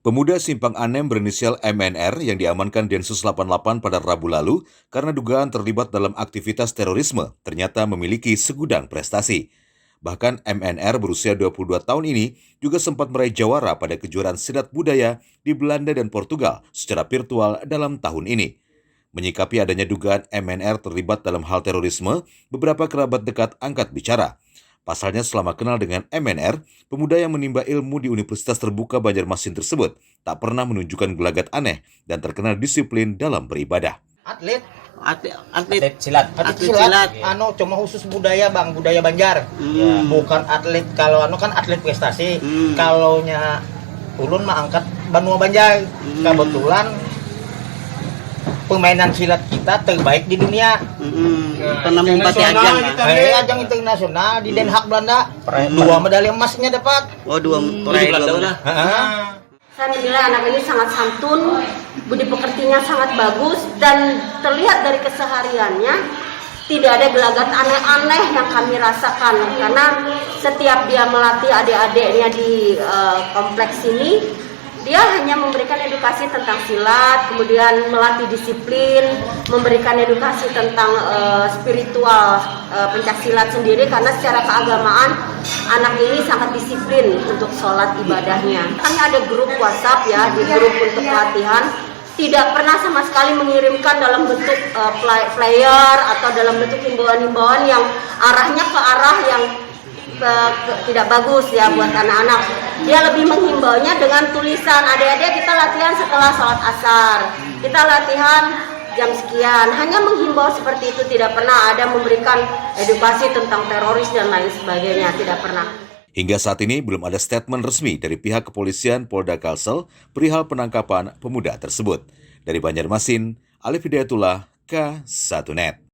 Pemuda Simpang Anem berinisial MNR yang diamankan Densus 88 pada Rabu lalu karena dugaan terlibat dalam aktivitas terorisme ternyata memiliki segudang prestasi. Bahkan MNR berusia 22 tahun ini juga sempat meraih jawara pada kejuaraan silat budaya di Belanda dan Portugal secara virtual dalam tahun ini. Menyikapi adanya dugaan MNR terlibat dalam hal terorisme, beberapa kerabat dekat angkat bicara. Pasalnya selama kenal dengan MNR, pemuda yang menimba ilmu di Universitas Terbuka Banjarmasin tersebut tak pernah menunjukkan gelagat aneh dan terkenal disiplin dalam beribadah. Atlet Silat. cuma khusus budaya bang, budaya Banjar. Bukan atlet, kalau kan atlet prestasi. Kalaunya ulun mah angkat Banua Banjar. Kebetulan permainan silat kita terbaik di dunia. Pernah menempati ajang. Ajang internasional di Den Haag Belanda. 2 medali emasnya dapat. Oh, dua Saya menilai anak ini sangat santun, budi pekertinya sangat bagus, dan terlihat dari kesehariannya tidak ada gelagat aneh-aneh yang kami rasakan. Karena setiap dia melatih adik-adiknya di kompleks ini, dia hanya memberikan edukasi tentang silat, kemudian melatih disiplin, memberikan edukasi tentang spiritual pencaksilat sendiri, karena secara keagamaan anak ini sangat disiplin untuk sholat ibadahnya. Kami ada grup WhatsApp ya, di grup untuk pelatihan, tidak pernah sama sekali mengirimkan dalam bentuk flyer atau dalam bentuk himbauan-himbauan yang arahnya ke arah yang tidak bagus ya buat anak-anak. Dia lebih menghimbaunya dengan tulisan, adik-adik kita latihan setelah sholat asar, kita latihan jam sekian. Hanya menghimbau seperti itu, tidak pernah ada memberikan edukasi tentang teroris dan lain sebagainya, tidak pernah. Hingga saat ini belum ada statement resmi dari pihak kepolisian Polda Kalsel perihal penangkapan pemuda tersebut. Dari Banjarmasin, Alif Hidayatullah, K1net.